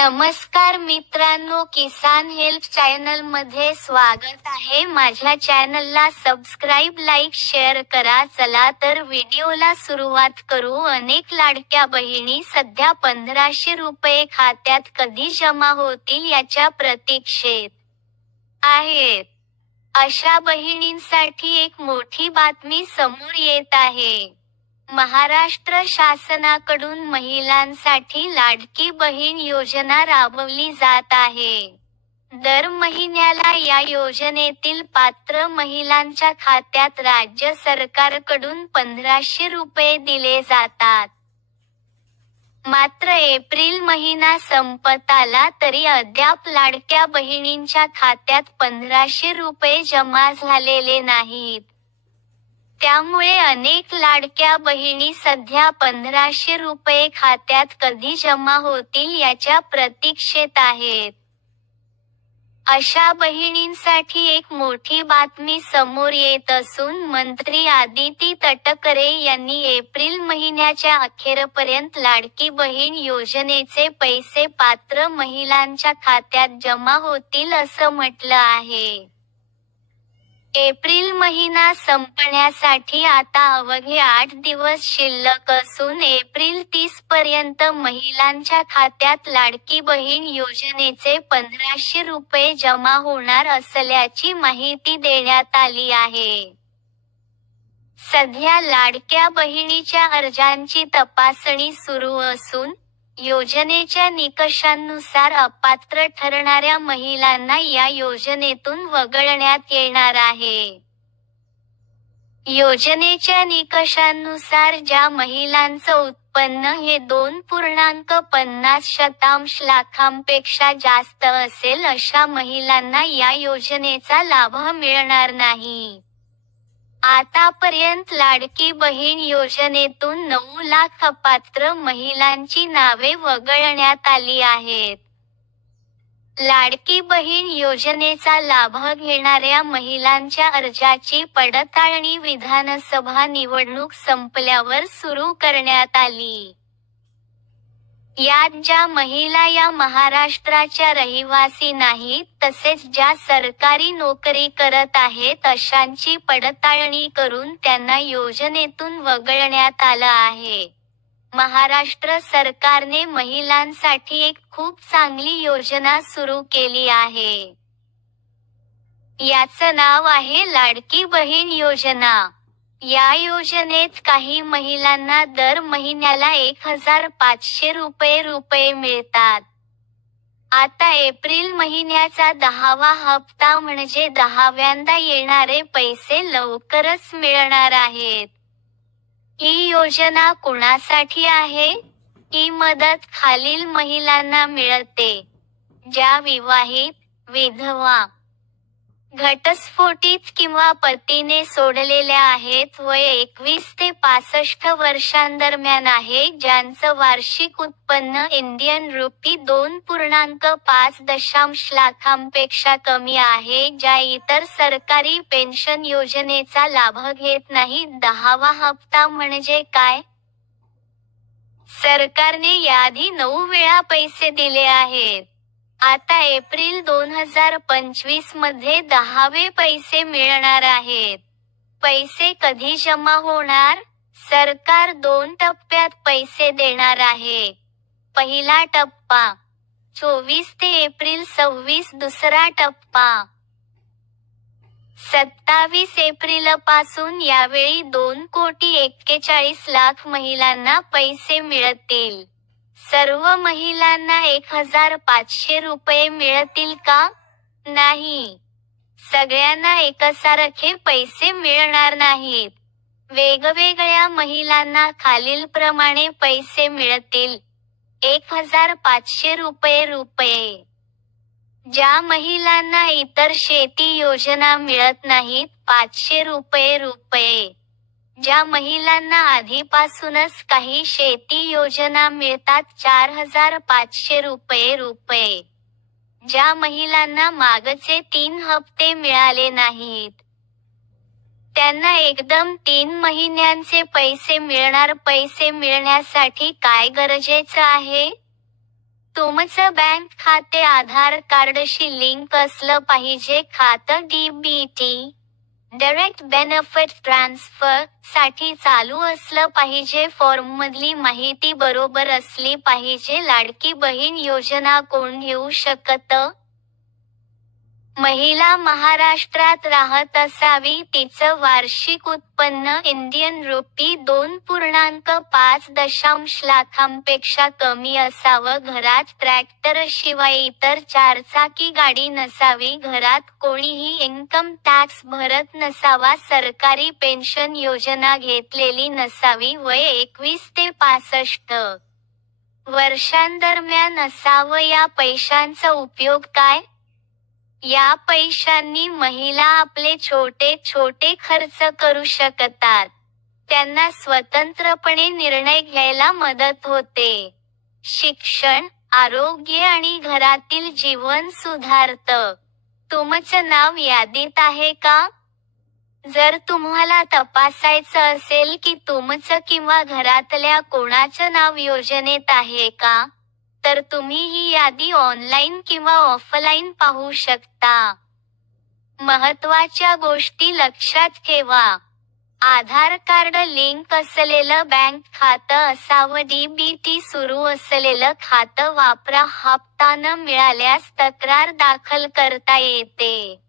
नमस्कार मित्रांनो, किसान help channel मध्ये स्वागत आहे। माझ्या चॅनलला सबस्क्राईब, लाईक, शेअर करा। चला तर व्हिडिओला सुरुवात करू। अनेक लाडक्या बहिणी सध्या 1500 रुपये खात्यात कधी जमा होतील याच्या प्रतीक्षेत आहेत। अशा बहिणींसाठी एक मोठी बातमी समोर येत आहे। महाराष्ट्र शासनाकडून महिलांसाठी लाडकी बहीण योजना राबवली जात आहे। दर महिन्याला या योजनेतील पात्र महिलांच्या खात्यात राज्य सरकारकडून 1500 रुपये दिले जातात। मात्र एप्रिल महिना संपत आला तरी अद्याप लाडक्या बहिणींच्या खात्यात 1500 रुपये जमा झालेले नाहीत। त्यामुळे अनेक लाडक्या बहिणी सध्या 1500 रुपये खात्यात कधी जमा होतील याच्या प्रतीक्षेत आहेत। अशा बहिणींसाठी एक मोठी बातमी समोर येत असून मंत्री आदिती तटकरे यांनी एप्रिल महिन्याच्या अखेरपर्यंत लाडकी बहीण योजनेचे पैसे पात्र महिलांच्या खात्यात जमा होतील असं म्हटलं आहे। एप्रिल महिना संपण्यासाठी आता अवघे 8 दिवस शिल्लक असून एप्रिल 30 पर्यंत महिलांच्या खात्यात लाडकी बहीण योजनेचे 1500 रुपये जमा होणार असल्याची माहिती देण्यात आली आहे। सध्या लाडक्या बहिणीच्या अर्जांची तपासणी सुरू असून योजनेच्या निकषांनुसार अपात्र ठरणाऱ्या महिलांना या योजनेतून वगळण्यात येणार आहे। योजनेच्या निकषांनुसार ज्या महिलांचं उत्पन्न हे 2.50 लाखांपेक्षा जास्त असेल अशा महिलांना या योजनेचा लाभ मिळणार नाही। आतापर्यंत लाडकी बहीण योजनेतून 9 लाख अपात्र महिलांची नावे वगळण्यात आली आहेत। लाडकी बहीण योजनेचा लाभ घेणाऱ्या महिलांच्या अर्जाची पडताळणी विधानसभा निवडणूक संपल्यावर सुरू करण्यात आली। यात ज्या महिला या महाराष्ट्राच्या रहिवासी नाहीत तसेच ज्या सरकारी नोकरी करत आहेत अशांची पडताळणी करून त्यांना योजनेतून वगळण्यात आलं आहे। महाराष्ट्र सरकारने महिलांसाठी एक खूप चांगली योजना सुरू केली आहे। याचं नाव आहे लाडकी बहीण योजना। या योजनेत काही महिलांना दर महिन्याला 1500 रुपये मिळतात। आता एप्रिल महिन्याचा 10वा हप्ता म्हणजे 10व्यांदा येणारे पैसे लवकरच मिळणार आहेत। ही योजना कुणासाठी आहे? ही मदत खालील महिलांना मिळते: ज्या विवाहित, विधवा, घटस्फोटित किंवा पतीने सोडलेल्या आहेत, वय 21 ते 65 वर्षांदरम्यान आहे, ज्यांचं वार्षिक उत्पन्न इंडियन रुपी 2.5 लाखांपेक्षा कमी आहे, ज्या इतर सरकारी पेन्शन योजनेचा लाभ घेत नाहीत। 10वा हप्ता म्हणजे काय? सरकारने याआधी 9 वेळा पैसे दिले आहेत। आता एप्रिल 2025 मध्ये 10वे पैसे मिळणार आहेत। पैसे कधी जमा होणार? सरकार 2 टप्प्यात पैसे देणार आहे। पहिला टप्पा 24 ते एप्रिल 26, दुसरा टप्पा 27 एप्रिलपासून। यावेळी 2,41,00,000 महिलांना पैसे मिळतील। सर्व महिलांना 1500 रुपये मिळतील का? नाही, सगळ्यांना एकसारखे पैसे मिळणार नाहीत। वेगवेगळ्या महिलांना खालीलप्रमाणे पैसे मिळतील: 1500 रुपये। ज्या महिलांना इतर शेती योजना मिळत नाहीत, 500 रुपये। ज्या महिलांना आधीपासूनच काही शेती योजना मिळतात, 4500 रुपये। ज्या महिलांना मागचे 3 हप्ते मिळाले नाहीत, त्यांना एकदम 3 महिन्यांचे पैसे मिळणार। पैसे मिळण्यासाठी काय गरजेचं आहे? तुमचं बँक खाते आधार कार्डशी लिंक असलं पाहिजे. खातं डीबीटी डायरेक्ट बेनिफिट ट्रान्सफर साठी चालू असलं पाहिजे. फॉर्ममधली माहिती बरोबर असली पाहिजे. लाडकी बहीण योजना कोण घेऊ शकतं? महिला महाराष्ट्रात राहत असावी. तिचं वार्षिक उत्पन्न इंडियन रुपी 2.5 लाखांपेक्षा कमी असावं. घरात ट्रॅक्टरशिवाय इतर चारचाकी गाडी नसावी. घरात कोणीही इन्कम टॅक्स भरत नसावा. सरकारी पेन्शन योजना घेतलेली नसावी. वय 21 ते 65 वर्षांदरम्यान असावं. या पैशांचा उपयोग काय? या पैशांनी महिला आपले छोटे छोटे खर्च करू शकतात. त्यांना स्वतंत्रपणे निर्णय घ्यायला मदत होते. शिक्षण, आरोग्य आणि घरातील जीवन सुधारतं. तुमचं नाव यादीत आहे का? जर तुम्हाला तपासायचं असेल की तुमचं किंवा घरातल्या कोणाचं नाव योजनेत आहे का, तर तुम्ही ही यादी ऑनलाईन किंवा ऑफलाईन पाहू शकता. महत्त्वाच्या गोष्टी लक्षात ठेवा. आधार कार्ड लिंक असलेलं बँक खातं असावं. डीबीटी सुरू असलेलं खातं वापरा. हप्ता न मिळाल्यास तक्रार दाखल करता येते.